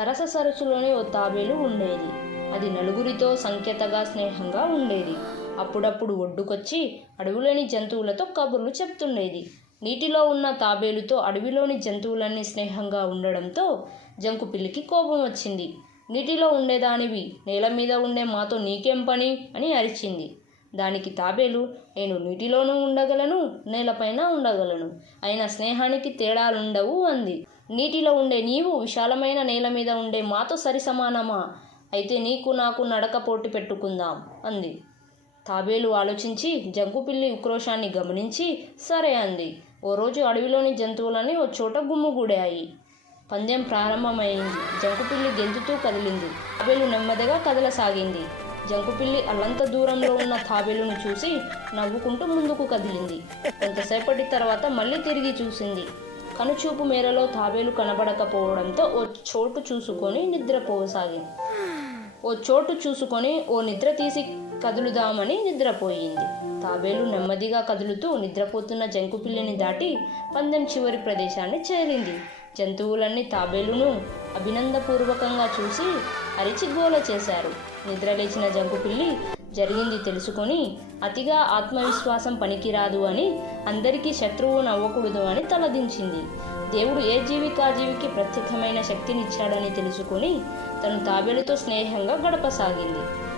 సరస సరస్సులోని ఓ తాబేలు ఉండేది. అది నలుగురితో సంకేతగా స్నేహంగా ఉండేది. అప్పుడప్పుడు ఒడ్డుకొచ్చి అడవిలోని జంతువులతో కబుర్లు చెప్తుండేది. నీటిలో ఉన్న తాబేలుతో అడవిలోని జంతువులన్నీ స్నేహంగా ఉండడంతో జంకుపిల్లికి కోపం వచ్చింది. నీటిలో ఉండేదానివి, నేల మీద ఉండే మాతో నీకేం పని అని అరిచింది. దానికి తాబేలు, నేను నీటిలోనూ ఉండగలను, నేలపైన ఉండగలను, అయినా స్నేహానికి తేడాలుండవు అంది. నీటిలో ఉండే నీవు విశాలమైన నేల మీద ఉండే మాతో సరి సమానమా? అయితే నీకు నాకు నడక పోటీ పెట్టుకుందాం అంది. తాబేలు ఆలోచించి జంకుపిల్లి ఉక్రోషాన్ని గమనించి సరే అంది. ఓ రోజు అడవిలోని జంతువులన్నీ ఓ చోట గుమ్ముగూడాయి. పందెం ప్రారంభమైంది. జంకుపిల్లి గెంతుతూ కదిలింది. తాబేలు నెమ్మదిగా కదలసాగింది. జంకుపిల్లి అల్లంత దూరంలో ఉన్న తాబేలును చూసి నవ్వుకుంటూ ముందుకు కదిలింది. కొంతసేపటి తర్వాత మళ్ళీ తిరిగి చూసింది. కనుచూపు మేరలో తాబేలు కనబడకపోవడంతో ఓ చోటు చూసుకొని ఓ నిద్ర తీసి కదులుదామని నిద్రపోయింది. తాబేలు నెమ్మదిగా కదులుతూ నిద్రపోతున్న జంకుపిల్లిని దాటి పందెం చివరి ప్రదేశాన్ని చేరింది. జంతువులన్నీ తాబేలును అభినందపూర్వకంగా చూసి అరిచి గోల చేశారు. నిద్రలేచిన జంకుపిల్లి జరిగింది తెలుసుకొని అతిగా ఆత్మవిశ్వాసం పనికిరాదు అని, అందరికీ శత్రువు నవ్వకూడదు అని తలదించింది. దేవుడు ఏ జీవికి ఆ జీవికి ప్రత్యేకమైన శక్తినిచ్చాడని తెలుసుకొని తను తాబేలుతో స్నేహంగా గడపసాగింది.